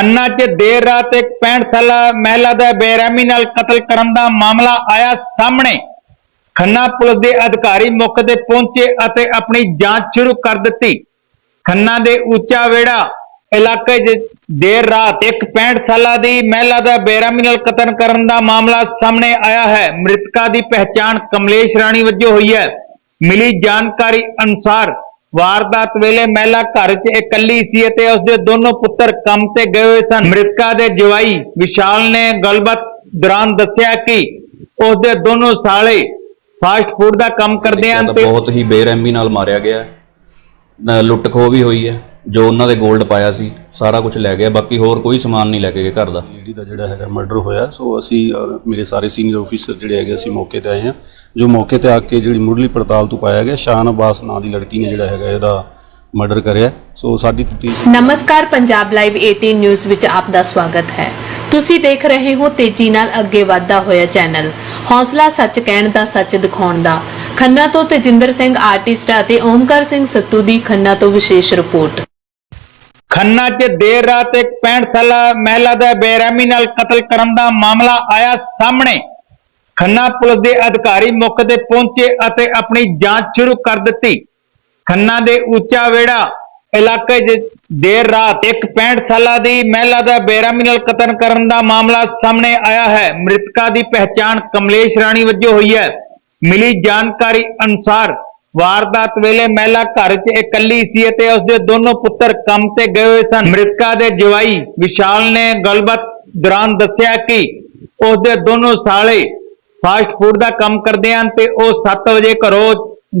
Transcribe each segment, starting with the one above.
ਖੰਨਾ 'ਚ ਦੇਰ ਰਾਤ ਇੱਕ 65 ਸਾਲਾ ਮਹਿਲਾ ਦਾ ਬੇਰਹਿਮੀ ਨਾਲ ਕਤਲ ਕਰਨ ਦਾ ਮਾਮਲਾ ਆਇਆ ਸਾਹਮਣੇ। ਖੰਨਾ ਪੁਲਿਸ ਦੇ ਅਧਿਕਾਰੀ ਮੌਕੇ ਤੇ ਪਹੁੰਚੇ ਅਤੇ ਆਪਣੀ ਜਾਂਚ ਸ਼ੁਰੂ ਕਰ ਦਿੱਤੀ। ਖੰਨਾ ਦੇ ਉੱਚਾ ਵੇੜਾ ਇਲਾਕੇ 'ਚ ਦੇਰ ਰਾਤ ਇੱਕ 65 ਸਾਲਾ ਦੀ ਮਹਿਲਾ ਦਾ ਬੇਰਹਿਮੀ ਨਾਲ ਕਤਲ ਕਰਨ ਦਾ ਮਾਮਲਾ ਸਾਹਮਣੇ ਆਇਆ ਹੈ। ਮ੍ਰਿਤਕਾ ਦੀ ਪਹਿਚਾਣ ਕਮਲੇਸ਼ ਰਾਣੀ ਵਜੋਂ ਹੋਈ ਹੈ। ਮਿਲੀ ਜਾਣਕਾਰੀ ਅਨੁਸਾਰ ਵਾਰਦਾਤ ਵੇਲੇ ਮਹਿਲਾ ਘਰ 'ਚ ਇਕੱਲੀ ਸੀ ਅਤੇ ਉਸਦੇ ਦੋਨੋਂ ਪੁੱਤਰ ਕੰਮ ਤੇ ਗਏ ਹੋਏ ਸਨ। ਮ੍ਰਿਤਕਾ ਦੇ ਜਵਾਈ ਵਿਸ਼ਾਲ ਨੇ ਗੱਲਬਾਤ ਦੌਰਾਨ ਦੱਸਿਆ ਕਿ ਉਸਦੇ ਦੋਨੋਂ ਸਾਲੇ ਫਾਸਟ ਫੂਡ ਦਾ ਕੰਮ ਕਰਦੇ ਹਨ ਤਾਂ ਬਹੁਤ ਹੀ ਬੇਰਹਿਮੀ ਨਾਲ ਮਾਰਿਆ ਗਿਆ ਲੁੱਟ ਖੋਹ ਵੀ ਹੋਈ ਹੈ। ਜੋ ਉਹਨਾਂ ਦੇ 골ਡ ਪਾਇਆ ਸੀ ਸਾਰਾ ਕੁਝ ਲੈ ਗਿਆ ਬਾਕੀ ਹੋਰ ਕੋਈ ਸਮਾਨ ਨਹੀਂ ਲੈ ਕੇ ਗਏ ਘਰ ਦਾ। ਲੇਡੀ ਦਾ ਜਿਹੜਾ ਹੈਗਾ ਮਰਡਰ ਹੋਇਆ ਸੋ ਅਸੀਂ ਔਰ ਮੇਰੇ ਸਾਰੇ ਸੀਨੀਅਰ ਅਫੀਸਰ ਜਿਹੜੇ ਹੈਗੇ ਅਸੀਂ ਮੌਕੇ ਤੇ ਆਏ ਹਾਂ। ਜੋ ਮੌਕੇ ਤੇ ਆ ਕੇ ਜਿਹੜੀ ਮੁੱਢਲੀ ਪੜਤਾਲ ਤੋਂ ਪਾਇਆ ਗਿਆ ਸ਼ਾਨ ਅਬਾਸ ਨਾਂ ਦੀ ਲੜਕੀ ਨੇ ਜਿਹੜਾ ਹੈਗਾ ਇਹਦਾ ਮਰਡਰ ਕਰਿਆ। ਸੋ ਸਾਡੀ ਤਫਤੀਸ਼ ਨਮਸਕਾਰ ਪੰਜਾਬ ਲਾਈਵ 18 ਨਿਊਜ਼ ਵਿੱਚ ਆਪ ਦਾ ਸਵਾਗਤ ਹੈ। ਤੁਸੀਂ ਦੇਖ ਰਹੇ ਹੋ ਤੇਜ਼ੀ ਨਾਲ ਅੱਗੇ ਵਧਦਾ ਹੋਇਆ ਚੈਨਲ। ਹੌਸਲਾ ਸੱਚ ਕਹਿਣ ਦਾ ਸੱਚ ਦਿਖਾਉਣ ਦਾ। ਖੰਨਾ ਤੋਂ ਤੇਜਿੰਦਰ ਸਿੰਘ ਆਰਟਿਸਟ ਅਤੇ ਓਮਕਾਰ ਸਿੰਘ ਸੱਤੂ ਦੀ ਖੰਨਾ ਤੋਂ ਵਿਸ਼ੇਸ਼ ਰਿਪੋਰਟ। ਖੰਨਾ 'ਚ ਦੇਰ ਰਾਤ ਇੱਕ 65 ਸਾਲਾ ਮਹਿਲਾ ਦਾ ਬੇਰਹਿਮੀ ਨਾਲ ਕਤਲ ਕਰਨ ਦਾ ਮਾਮਲਾ ਆਇਆ ਸਾਹਮਣੇ। ਖੰਨਾ ਪੁਲਿਸ ਦੇ ਅਧਿਕਾਰੀ ਮੌਕੇ ਤੇ ਪਹੁੰਚੇ ਅਤੇ ਆਪਣੀ ਜਾਂਚ ਸ਼ੁਰੂ ਕਰ ਦਿੱਤੀ। ਖੰਨਾ ਦੇ ਉੱਚਾ ਵੇੜਾ ਇਲਾਕੇ 'ਚ ਦੇਰ ਰਾਤ ਇੱਕ 65 ਸਾਲਾ ਦੀ ਮਹਿਲਾ ਦਾ ਬੇਰਹਿਮੀ ਨਾਲ ਕਤਲ ਕਰਨ ਦਾ ਮਾਮਲਾ ਸਾਹਮਣੇ ਆਇਆ ਹੈ। ਮ੍ਰਿਤਕਾ ਦੀ ਪਹਿਚਾਣ ਕਮਲੇਸ਼ ਰਾਣੀ ਵਜੋਂ ਹੋਈ ਹੈ। ਮਿਲੀ ਜਾਣਕਾਰੀ ਅਨੁਸਾਰ ਵਾਰਦਾਤ ਵੇਲੇ ਮਹਿਲਾ ਘਰ 'ਚ ਇਕੱਲੀ ਸੀ ਅਤੇ ਉਸਦੇ ਦੋਨੋਂ ਪੁੱਤਰ ਕੰਮ ਤੇ ਗਏ ਹੋਏ ਸਨ। ਮ੍ਰਿਤਕਾ ਦੇ ਜਵਾਈ ਵਿਸ਼ਾਲ ਨੇ ਗੱਲਬਾਤ ਦੌਰਾਨ ਦੱਸਿਆ ਕਿ ਉਸਦੇ ਦੋਨੋਂ ਸਾਲੇ ਫਾਸਟ ਫੂਡ ਦਾ ਕੰਮ ਕਰਦੇ ਹਨ ਤੇ ਉਹ 7 ਵਜੇ ਘਰੋਂ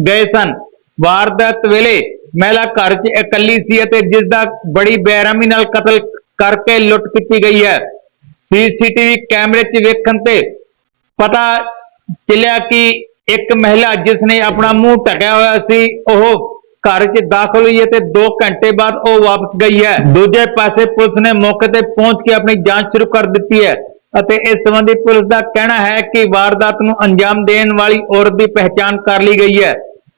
ਗਏ ਸਨ। ਵਾਰਦਾਤ ਵੇਲੇ ਮਹਿਲਾ ਘਰ 'ਚ ਇਕੱਲੀ ਸੀ ਅਤੇ ਜਿਸ ਦਾ ਬੜੀ ਬੇਰਹਿਮੀ ਨਾਲ ਕਤਲ ਕਰਕੇ ਲੁੱਟ ਕੀਤੀ ਗਈ ਹੈ। ਸੀਸੀਟੀਵੀ ਕੈਮਰੇ 'ਚ ਵੇਖਣ ਤੇ ਪਤਾ ਚੱਲਿਆ ਕਿ ਇੱਕ ਮਹਿਲਾ ਜਿਸ ਨੇ ਆਪਣਾ ਮੂੰਹ ਢਕਿਆ ਹੋਇਆ ਸੀ ਉਹ ਘਰ 'ਚ ਦਾਖਲ ਹੋਈ ਹੈ ਤੇ 2 ਘੰਟੇ ਬਾਅਦ ਉਹ ਵਾਪਸ ਗਈ ਹੈ। ਦੂਜੇ ਪਾਸੇ ਪੁਲਿਸ ਨੇ ਮੌਕੇ ਤੇ ਪਹੁੰਚ ਕੇ ਆਪਣੀ ਜਾਂਚ ਸ਼ੁਰੂ ਕਰ ਦਿੱਤੀ ਹੈ ਅਤੇ ਇਸ ਸੰਬੰਧੀ ਪੁਲਿਸ ਦਾ ਕਹਿਣਾ ਹੈ ਕਿ ਵਾਰਦਾਤ ਨੂੰ ਅੰਜਾਮ ਦੇਣ ਵਾਲੀ ਔਰਤ ਦੀ ਪਹਿਚਾਣ ਕਰ ਲਈ ਗਈ ਹੈ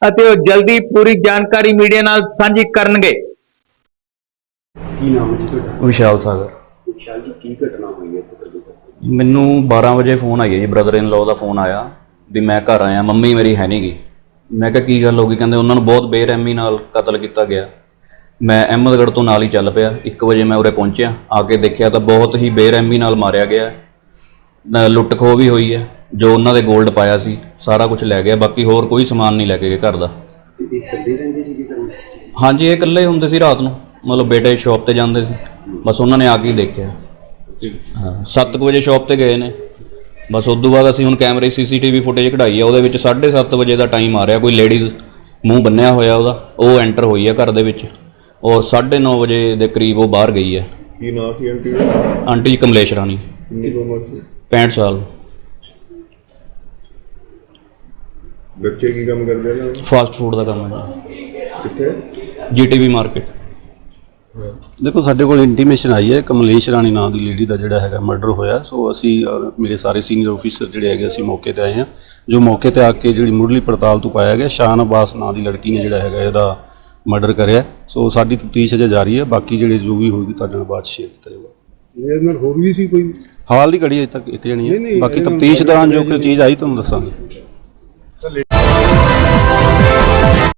ਅਤੇ ਉਹ ਜਲਦੀ ਪੂਰੀ ਜਾਣਕਾਰੀ ਮੀਡੀਆ ਨਾਲ ਸਾਂਝੀ ਕਰਨਗੇ। ਕੀ ਨਾਮ ਹੈ ਜੀ ਤੁਹਾਡਾ? ਵਿਸ਼ਾਲ ਸਾਗਰ। ਵਿਸ਼ਾਲ ਜੀ ਕੀ ਘਟਨਾ ਹੋਈ ਹੈ ਮੈਨੂੰ 12 ਵਜੇ ਫੋਨ ਆਇਆ ਜੀ ਬ੍ਰਦਰ ਇਨ ਲਾਅ ਦਾ ਫੋਨ ਆਇਆ। ਵੀ ਮੈਂ ਘਰ ਆਇਆ, ਮੰਮੀ ਮੇਰੀ ਹੈ ਨਹੀਂਗੀ ਮੈਂ ਕਿਹਾ, ਕੀ ਗੱਲ ਹੋ ਗਈ? ਕਹਿੰਦੇ ਉਹਨਾਂ ਨੂੰ ਬਹੁਤ ਬੇਰਹਿਮੀ ਨਾਲ ਕਤਲ ਕੀਤਾ ਗਿਆ। ਮੈਂ ਅਹਿਮਦਗੜ੍ਹ ਤੋਂ ਨਾਲ ਹੀ ਚੱਲ ਪਿਆ। 1 ਵਜੇ ਮੈਂ ਉਰੇ ਪਹੁੰਚਿਆ। ਆ ਕੇ ਦੇਖਿਆ ਤਾਂ ਬਹੁਤ ਹੀ ਬੇਰਹਿਮੀ ਨਾਲ ਮਾਰਿਆ ਗਿਆ। ਲੁੱਟ ਖੋਹ ਵੀ ਹੋਈ ਹੈ, ਜੋ ਉਹਨਾਂ ਦੇ 골ਡ ਪਾਇਆ ਸੀ, ਸਾਰਾ ਕੁਝ ਲੈ ਗਿਆ। ਬਾਕੀ ਹੋਰ ਕੋਈ ਸਮਾਨ ਨਹੀਂ ਲੈ ਕੇ ਗਏ ਘਰ ਦਾ। ਹਾਂਜੀ, ਇਹ ਇਕੱਲੇ ਹੁੰਦੇ ਸੀ ਰਾਤ ਨੂੰ। ਮਤਲਬ ਬੇਟੇ ਸ਼ਾਪ ਤੇ ਜਾਂਦੇ ਸੀ। ਬਸ ਉਹਨਾਂ ਨੇ ਆ ਕੇ ਹੀ ਦੇਖਿਆ। ਹਾਂ 7 ਵਜੇ ਸ਼ਾਪ ਤੇ ਗਏ ਨੇ। ਬਸ ਉਸ ਤੋਂ ਬਾਅਦ ਅਸੀਂ ਹੁਣ ਕੈਮਰੇ ਸੀਸੀਟੀਵੀ ਫੁਟੇਜ ਕਢਾਈ ਆ ਉਹਦੇ ਵਿੱਚ 7:30 ਵਜੇ ਦਾ ਟਾਈਮ ਆ ਰਿਹਾ ਕੋਈ ਲੇਡੀਜ਼ ਮੂੰਹ ਬੰਨਿਆ ਹੋਇਆ ਉਹਦਾ ਉਹ ਐਂਟਰ ਹੋਈ ਆ ਘਰ ਦੇ ਵਿੱਚ ਔਰ 9:30 ਵਜੇ ਦੇ ਕਰੀਬ ਉਹ ਬਾਹਰ ਗਈ ਹੈ ਕੀ ਨਾਂ ਸੀ ਆਂਟੀ? ਦਾ ਆਂਟੀ ਕਮਲੇਸ਼ ਰਾਣੀ। ਕਿੰਨੀ ਕੁ ਉਮਰ ਸੀ? 65 ਸਾਲ। ਬੱਚੇ ਕੀ ਕੰਮ ਕਰਦੇ ਨੇ? ਫਾਸਟ ਫੂਡ ਦਾ ਕੰਮ ਹੈ ਕਿੱਥੇ? ਜੀਟੀਵੀ ਮਾਰਕੀਟ ਦੇਖੋ ਸਾਡੇ ਕੋਲ ਇੰਟੀਮੇਸ਼ਨ ਆਈ ਹੈ। ਕਮਲੇਸ਼ ਰਾਣੀ ਨਾਂ ਦੀ ਲੇਡੀ ਦਾ ਜਿਹੜਾ ਹੈਗਾ ਮਰਡਰ ਹੋਇਆ। ਸੋ ਅਸੀਂ ਮੇਰੇ ਸਾਰੇ ਸੀਨੀਅਰ ਅਫੀਸਰ ਜਿਹੜੇ ਹੈਗੇ ਅਸੀਂ ਮੌਕੇ ਤੇ ਆਏ ਹਾਂ। ਜੋ ਮੌਕੇ ਤੇ ਆ ਕੇ ਜਿਹੜੀ ਮੁੱਢਲੀ ਪੜਤਾਲ ਤੋਂ ਪਾਇਆ ਗਿਆ ਸ਼ਾਨ ਅਬਾਸ ਨਾਂ ਦੀ ਲੜਕੀ ਨੇ ਜਿਹੜਾ ਹੈਗਾ ਇਹਦਾ ਮਰਡਰ ਕਰਿਆ। ਸੋ ਸਾਡੀ ਤਫਤੀਸ਼ ਅਜੇ ਜਾਰੀ ਹੈ। ਬਾਕੀ ਜਿਹੜੇ ਜੋ ਵੀ ਹੋਊਗੀ ਤੁਹਾਡੇ ਨਾਲ ਬਾਅਦ ਸ਼ੇਅਰ ਕੀਤਾ ਜਾਊਗਾ। ਇਹ ਨਾਲ ਹੋਰ ਵੀ ਸੀ ਕੋਈ? ਹਵਾਲ ਦੀ ਘੜੀ ਅਜੇ ਤੱਕ ਇੱਕ ਜਣੀ ਨਹੀਂ, ਹੈ। ਨਹੀਂ, ਬਾਕੀ ਇਹਨਾਂ ਨੂੰ ਤਫਤੀਸ਼ ਦੌਰਾਨ ਜੋ ਕੋਈ ਚੀਜ਼ ਆਈ ਤੁਹਾਨੂੰ ਦੱਸਾਂਗੇ।